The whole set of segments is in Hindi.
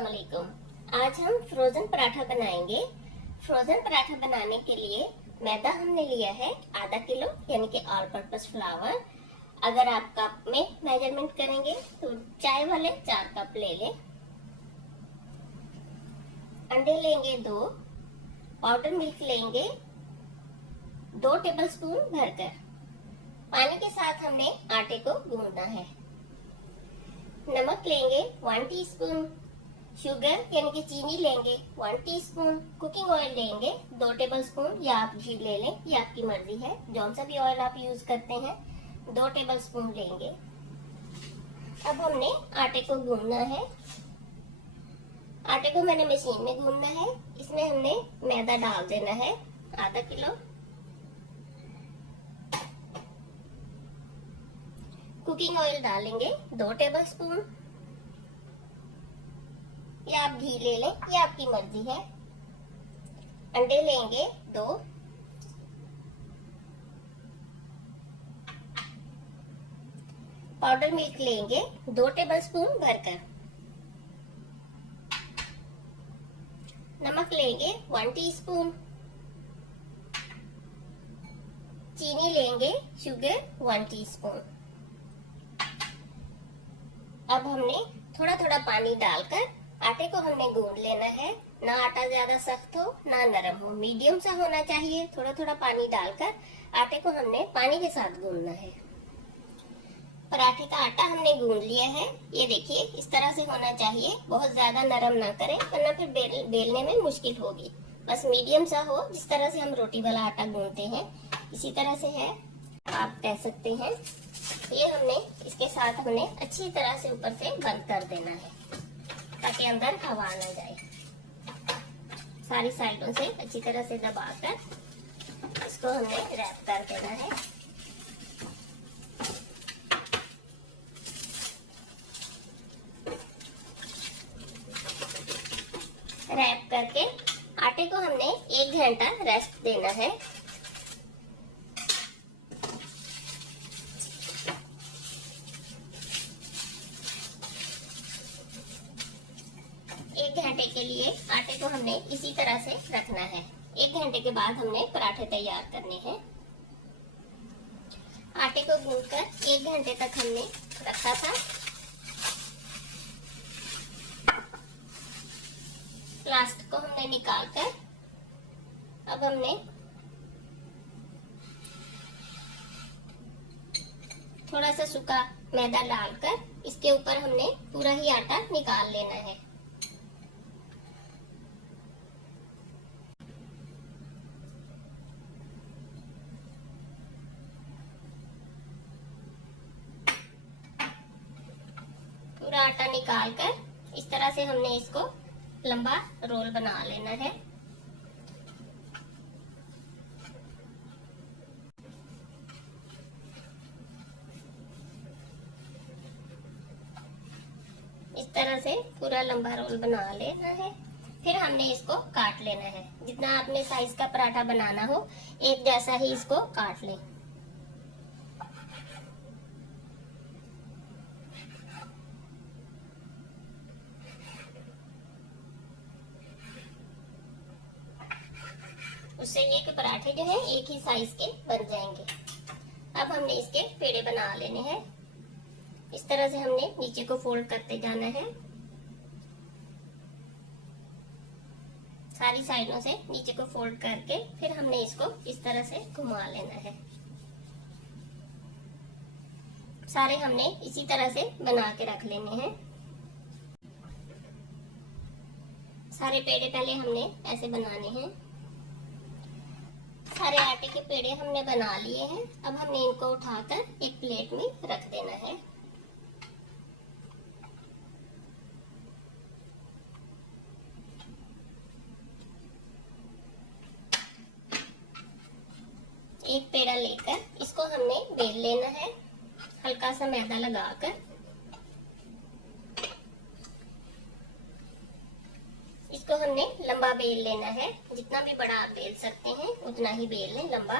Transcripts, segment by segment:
अस्सलाम वालेकुम। आज हम फ्रोजन पराठा बनाएंगे। फ्रोजन पराठा बनाने के लिए मैदा हमने लिया है आधा किलो, यानी कि ऑल पर्पस फ्लावर। अगर आप कप में मेजरमेंट करेंगे तो चाय वाले 4 कप ले लें। अंडे लेंगे 2, पाउडर मिल्क लेंगे 2 टेबलस्पून भरकर। पानी के साथ हमने आटे को गूंदना है। नमक लेंगे 1 टीस्पून, शुगर यानी कि चीनी लेंगे 1 टीस्पून, कुकिंग ऑयल लेंगे 2 टेबलस्पून, या आप घी ले लें, ये आपकी मर्जी है, जौन सा भी ऑयल आप यूज करते हैं 2 टेबलस्पून लेंगे। अब हमने आटे को गूंदना है। आटे को मैंने मशीन में गूंदना है। इसमें हमने मैदा डाल देना है आधा किलो। कुकिंग ऑयल डालेंगे 2 टेबलस्पून, या आप घी ले लें, ये आपकी मर्जी है। अंडे लेंगे 2, पाउडर मिल्क लेंगे 2 टेबलस्पून भरकर। नमक लेंगे 1 टीस्पून, चीनी लेंगे शुगर 1 टीस्पून। अब हमने थोड़ा थोड़ा पानी डालकर आटे को हमने गूंद लेना है। ना आटा ज्यादा सख्त हो ना नरम हो, मीडियम सा होना चाहिए। थोड़ा थोड़ा पानी डालकर आटे को हमने पानी के साथ गूंदना है। पराठे का आटा हमने गूंद लिया है। ये देखिए इस तरह से होना चाहिए, बहुत ज्यादा नरम ना करें वरना फिर बेलने में मुश्किल होगी। बस मीडियम सा हो, जिस तरह से हम रोटी वाला आटा गूंदते हैं इसी तरह से है, आप कह सकते हैं। ये हमने इसके साथ हमने अच्छी तरह से ऊपर से बंद कर देना है ताकि अंदर हवा न जाए। सारी साइडों से अच्छी तरह से दबाकर इसको हमने रैप कर देना है। रैप करके आटे को हमने 1 घंटा रेस्ट देना है। 1 घंटे के लिए आटे को हमने इसी तरह से रखना है। 1 घंटे के बाद हमने पराठे तैयार करने हैं। आटे को गूंथकर 1 घंटे तक हमने रखा था। प्लास्टिक को हमने निकालकर अब हमने थोड़ा सा सूखा मैदा डालकर इसके ऊपर हमने पूरा ही आटा निकाल लेना है। पूरा आटा निकालकर इस तरह से हमने इसको लंबा रोल बना लेना है। इस तरह से पूरा लंबा रोल बना लेना है। फिर हमने इसको काट लेना है। जितना आपने साइज का पराठा बनाना हो एक जैसा ही इसको काट लें। उससे ये कि पराठे जो है एक ही साइज के बन जाएंगे। अब हमने इसके पेड़े बना लेने हैं। इस तरह से हमने नीचे को फोल्ड करते जाना है। सारी साइडों से नीचे को फोल्ड करके फिर हमने इसको इस तरह से घुमा लेना है। सारे हमने इसी तरह से बना के रख लेने हैं। सारे पेड़े पहले हमने ऐसे बनाने हैं। सारे आटे के पेड़े हमने बना लिए हैं। अब हमने इनको उठाकर एक प्लेट में रख देना है। एक पेड़ा लेकर इसको हमने बेल लेना है, हल्का सा मैदा लगाकर। इसको हमने लंबा बेल लेना है। जितना भी बड़ा आप बेल सकते हैं उतना ही बेल लें लंबा।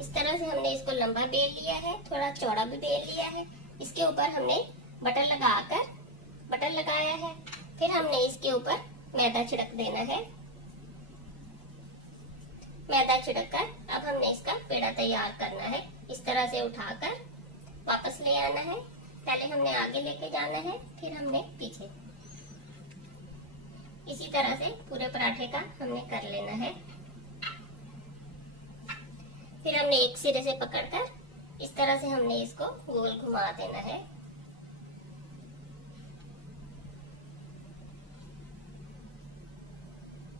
इस तरह से हमने इसको लंबा बेल लिया है, थोड़ा चौड़ा भी बेल लिया है। इसके ऊपर हमने बटर लगाया है। फिर हमने इसके ऊपर मैदा छिड़क देना है। मैदा छिड़क कर अब हमने इसका पेड़ा तैयार करना है। इस तरह से उठाकर वापस ले आना है। पहले हमने आगे लेके जाना है, फिर हमने पीछे। इसी तरह से पूरे पराठे का हमने कर लेना है। फिर हमने एक सिरे से पकड़कर इस तरह से हमने इसको गोल घुमा देना है।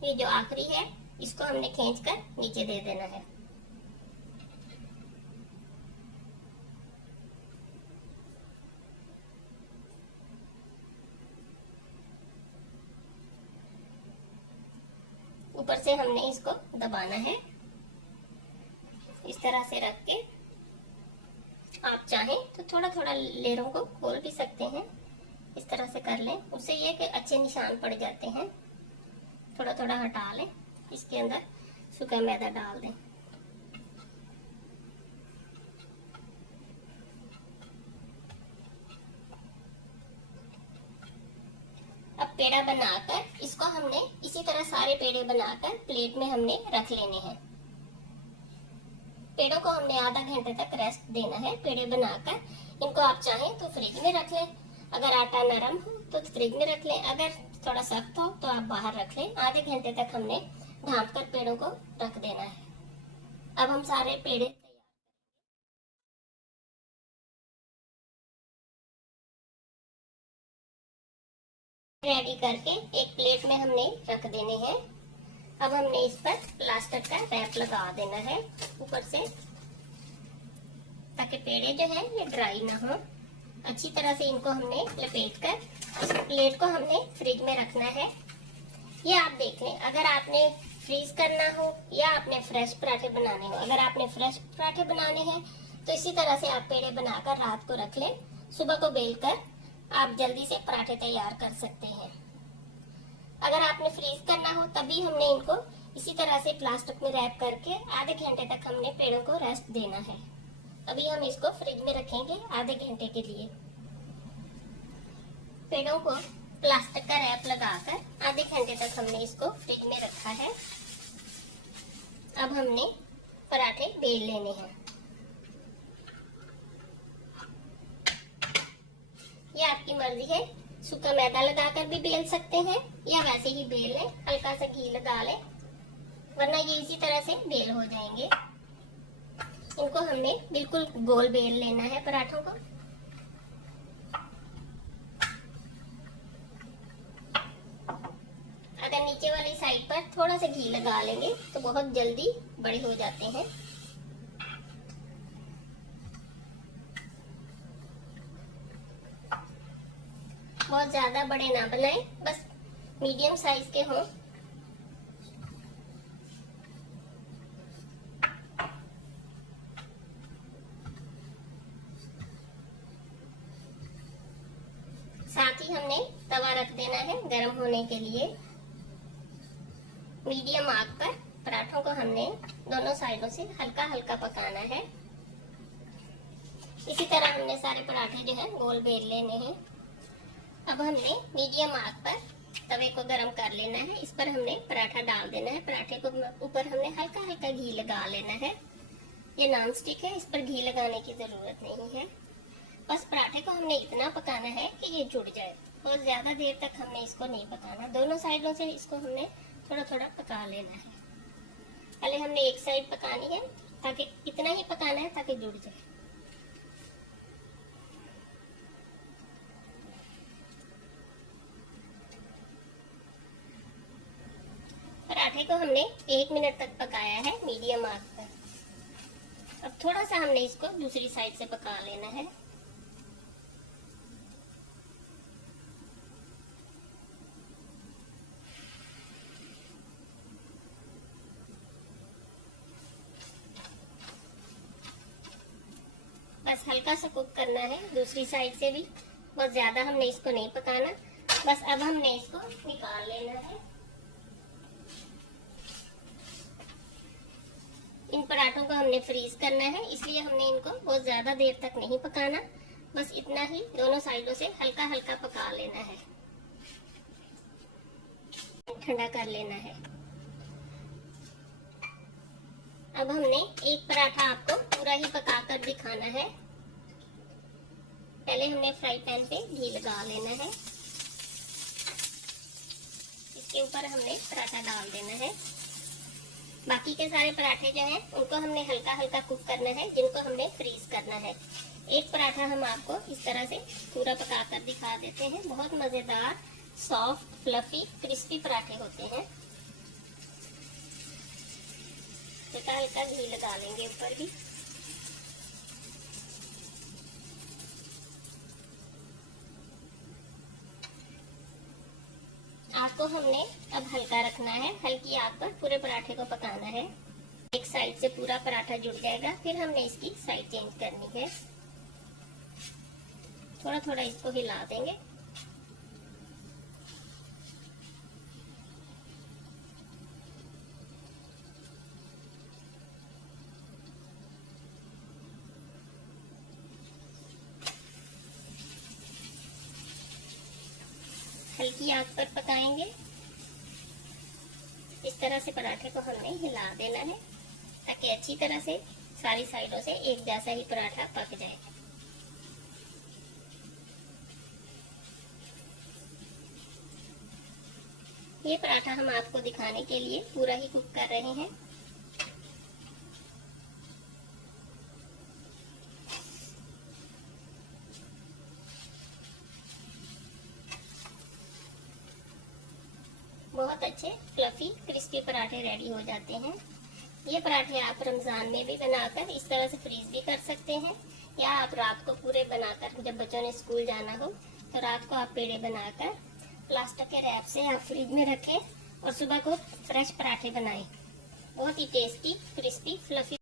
ये जो आखिरी है इसको हमने खींचकर नीचे दे देना है। ऊपर से हमने इसको दबाना है। इस तरह से रख के आप चाहें तो थोड़ा थोड़ा लेयरों को खोल भी सकते हैं। इस तरह से कर लें, उससे ये कि अच्छे निशान पड़ जाते हैं। थोड़ा थोड़ा हटा लें, इसके अंदर सूखा मैदा डाल दें। अब पेड़ा बनाकर इसको हमने इसी तरह सारे पेड़े बनाकर प्लेट में हमने रख लेने हैं। पेड़ों को हमने आधा घंटे तक रेस्ट देना है। पेड़े बनाकर इनको आप चाहें तो फ्रिज में रख लें। अगर आटा नरम हो तो फ्रिज में रख लें, अगर थोड़ा सख्त हो तो आप बाहर रख लें। आधे घंटे तक हमने ढाँप कर पेड़ों को रख देना है। अब हम सारे पेड़े रेडी करके एक प्लेट में हमने रख देने हैं। अब हमने इस पर प्लास्टर का रैप लगा देना है ऊपर से, ताकि पेड़े जो है ये ड्राई ना हो। अच्छी तरह से इनको हमने लपेट कर इस प्लेट को हमने फ्रिज में रखना है। ये आप देख लें, अगर आपने फ्रीज करना हो या आपने फ्रेश पराठे बनाने हो। अगर आपने फ्रेश पराठे बनाने हैं तो इसी तरह से आप पेड़े बनाकर रात को रख लें। सुबह को बेलकर आप जल्दी से पराठे तैयार कर सकते हैं। अगर आपने फ्रीज करना हो तभी हमने इनको इसी तरह से प्लास्टिक में रैप करके आधे घंटे तक हमने पेड़ों को रेस्ट देना है। अभी हम इसको फ्रिज में रखेंगे आधे घंटे के लिए। पेड़ों को प्लास्टिक का रैप लगाकर आधे घंटे तक हमने इसको फ्रिज में रखा है। अब हमने पराठे बेल लेने हैं। ये आपकी मर्जी है, सूखा मैदा लगाकर भी बेल सकते हैं या वैसे ही बेल लें, हल्का सा घी लगा लें, वरना ये इसी तरह से बेल हो जाएंगे। इनको हमने बिल्कुल गोल बेल लेना है पराठों को। अगर नीचे वाली साइड पर थोड़ा सा घी लगा लेंगे तो बहुत जल्दी बड़े हो जाते हैं। बहुत ज्यादा बड़े ना बनाएं, बस मीडियम साइज के हों। साथ ही हमने तवा रख देना है गर्म होने के लिए। मीडियम आग पर पराठों को हमने दोनों साइडों से हल्का हल्का पकाना है। इसी तरह हमने सारे पराठे जो है गोल बेल लेने हैं। अब हमने मीडियम आग पर तवे को गरम कर लेना है। इस पर हमने पराठा डाल देना है। पराठे को ऊपर हमने हल्का हल्का घी लगा लेना है। ये नॉन स्टिक है, इस पर घी लगाने की जरूरत नहीं है। बस पराठे को हमने इतना पकाना है कि ये जुड़ जाए। बहुत ज्यादा देर तक हमने इसको नहीं पकाना। दोनों साइडों से इसको हमने थोड़ा थोड़ा पका लेना है। पहले हमने एक साइड पकानी है, ताकि इतना ही पकाना है ताकि जुड़ जाए। पराठे को हमने 1 मिनट तक पकाया है मीडियम आग पर। अब थोड़ा सा हमने इसको दूसरी साइड से पका लेना है। बस हल्का सा कुक करना है दूसरी साइड से भी। बहुत ज्यादा हमने इसको नहीं पकाना। बस अब हमने इसको निकाल लेना है। इन पराठों को हमने फ्रीज करना है, इसलिए हमने इनको बहुत ज्यादा देर तक नहीं पकाना। बस इतना ही दोनों साइडों से हल्का हल्का पका लेना है, ठंडा कर लेना है। अब हमने एक पराठा आपको पूरा ही पका कर दिखाना है। पहले हमने फ्राई पैन पे घी लगा लेना है, इसके ऊपर हमने पराठा डाल देना है। बाकी के सारे पराठे जो हैं उनको हमने हल्का हल्का कुक करना है, जिनको हमने फ्रीज करना है। एक पराठा हम आपको इस तरह से पूरा पका कर दिखा देते हैं। बहुत मजेदार, सॉफ्ट, फ्लफी, क्रिस्पी पराठे होते हैं। हल्का हल्का घी लगा लेंगे ऊपर भी। आग को हमने अब हल्का रखना है, हल्की आग पर पूरे पराठे को पकाना है। एक साइड से पूरा पराठा जुड़ जाएगा, फिर हमने इसकी साइड चेंज करनी है। थोड़ा थोड़ा इसको हिला देंगे। हल्की आग पर पकाएंगे। इस तरह से पराठे को हमने हिला देना है, ताकि अच्छी तरह से सारी साइडों से एक जैसा ही पराठा पक जाए। ये पराठा हम आपको दिखाने के लिए पूरा ही कुक कर रहे हैं। बहुत अच्छे फ्लफी क्रिस्पी पराठे रेडी हो जाते हैं। ये पराठे आप रमजान में भी बनाकर इस तरह से फ्रीज भी कर सकते हैं, या आप रात को पूरे बनाकर, जब बच्चों ने स्कूल जाना हो तो रात को आप पेड़े बनाकर प्लास्टिक के रैप से आप फ्रिज में रखें और सुबह को फ्रेश पराठे बनाएं। बहुत ही टेस्टी, क्रिस्पी, फ्लफी।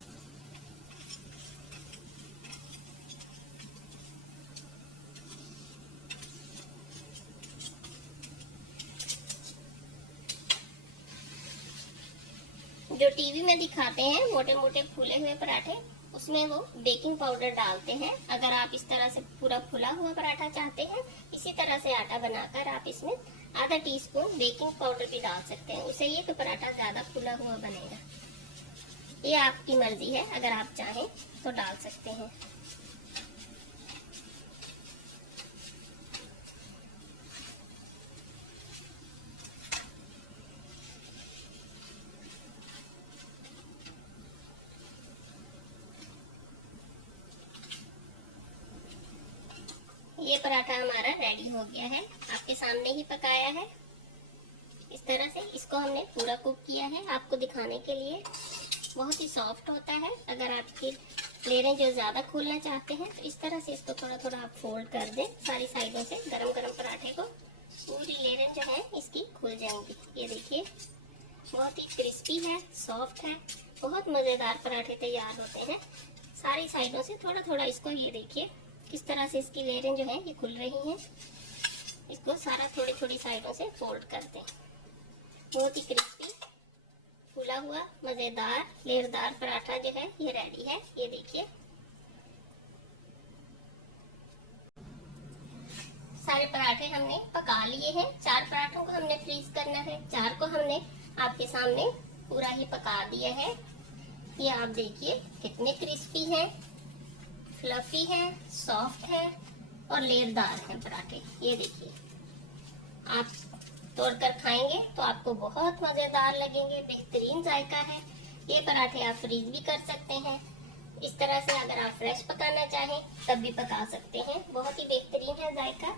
जो टीवी में दिखाते हैं मोटे मोटे फूले हुए पराठे, उसमें वो बेकिंग पाउडर डालते हैं। अगर आप इस तरह से पूरा फुला हुआ पराठा चाहते हैं, इसी तरह से आटा बनाकर आप इसमें आधा टीस्पून बेकिंग पाउडर भी डाल सकते हैं। उससे ये तो पराठा ज्यादा फुला हुआ बनेगा। ये आपकी मर्जी है, अगर आप चाहें तो डाल सकते हैं। ये पराठा हमारा रेडी हो गया है, आपके सामने ही पकाया है। इस तरह से इसको हमने पूरा कुक किया है आपको दिखाने के लिए। बहुत ही सॉफ्ट होता है। अगर आप इसकी लेयरें जो ज्यादा खोलना चाहते हैं तो इस तरह से इसको थोड़ा थोड़ा आप फोल्ड कर दें सारी साइडों से। गरम गरम पराठे को पूरी लेयरें जो है इसकी खुल जाएंगी। ये देखिए, बहुत ही क्रिस्पी है, सॉफ्ट है, बहुत मजेदार पराठे तैयार होते हैं। सारी साइडों से थोड़ा थोड़ा इसको, ये देखिए किस तरह से इसकी लेयरें जो है ये खुल रही हैं। इसको सारा थोड़ी थोड़ी साइडों से फोल्ड कर दें। बहुत ही क्रिस्पी, फूला हुआ, मजेदार, लेयरदार पराठा जो है ये रेडी है। ये देखिए, सारे पराठे हमने पका लिए हैं। 4 पराठों को हमने फ्रीज करना है, 4 को हमने आपके सामने पूरा ही पका दिया है। ये आप देखिए कितने क्रिस्पी हैं, फ्लफी है, सॉफ्ट है और लेयरदार है पराठे। ये देखिए, आप तोड़कर खाएंगे तो आपको बहुत मजेदार लगेंगे, बेहतरीन जायका है। ये पराठे आप फ्रीज भी कर सकते हैं। इस तरह से अगर आप फ्रेश पकाना चाहें तब भी पका सकते हैं। बहुत ही बेहतरीन है जायका।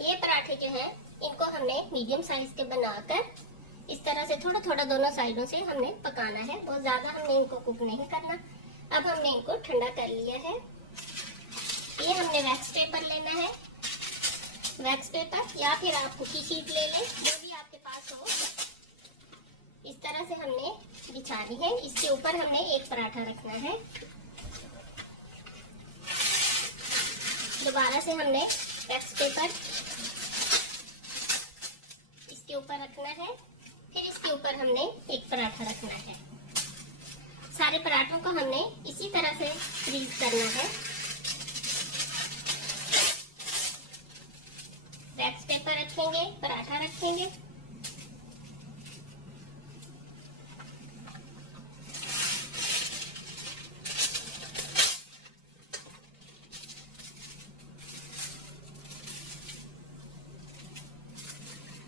ये पराठे जो हैं इनको हमने मीडियम साइज के बनाकर इस तरह से थोड़ा थोड़ा दोनों साइडों से हमने पकाना है। बहुत ज्यादा हमने इनको कुक नहीं करना। अब हमने इनको ठंडा कर लिया है। ये हमने वैक्स पेपर लेना है, वैक्स पेपर या फिर आप कुकी शीट ले लें, जो भी आपके पास हो। इस तरह से हमने बिछानी है। इसके ऊपर हमने एक पराठा रखना है। दोबारा से हमने वैक्स पेपर इसके ऊपर रखना है, फिर इसके ऊपर हमने एक पराठा रखना है। सारे पराठों को हमने इसी तरह से फ्रीज करना है। रखेंगे।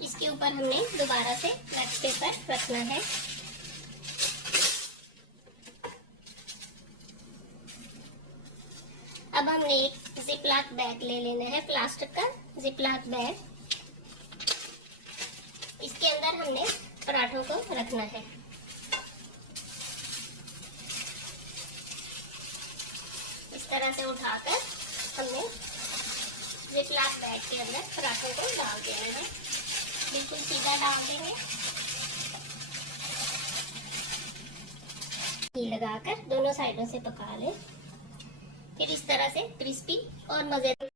इसके ऊपर हमने दोबारा से वैक्स पेपर रखना है। अब हमने एक जिपलॉक बैग ले लेना है, प्लास्टिक का जिपलॉक बैग। इसके अंदर हमने पराठों को रखना है। इस तरह से उठाकर हमने जिपलॉक बैग के अंदर पराठों को डाल देना है। बिल्कुल सीधा डाल देंगे। घी लगाकर दोनों साइडों से पका लें। फिर इस तरह से क्रिस्पी और मजेदार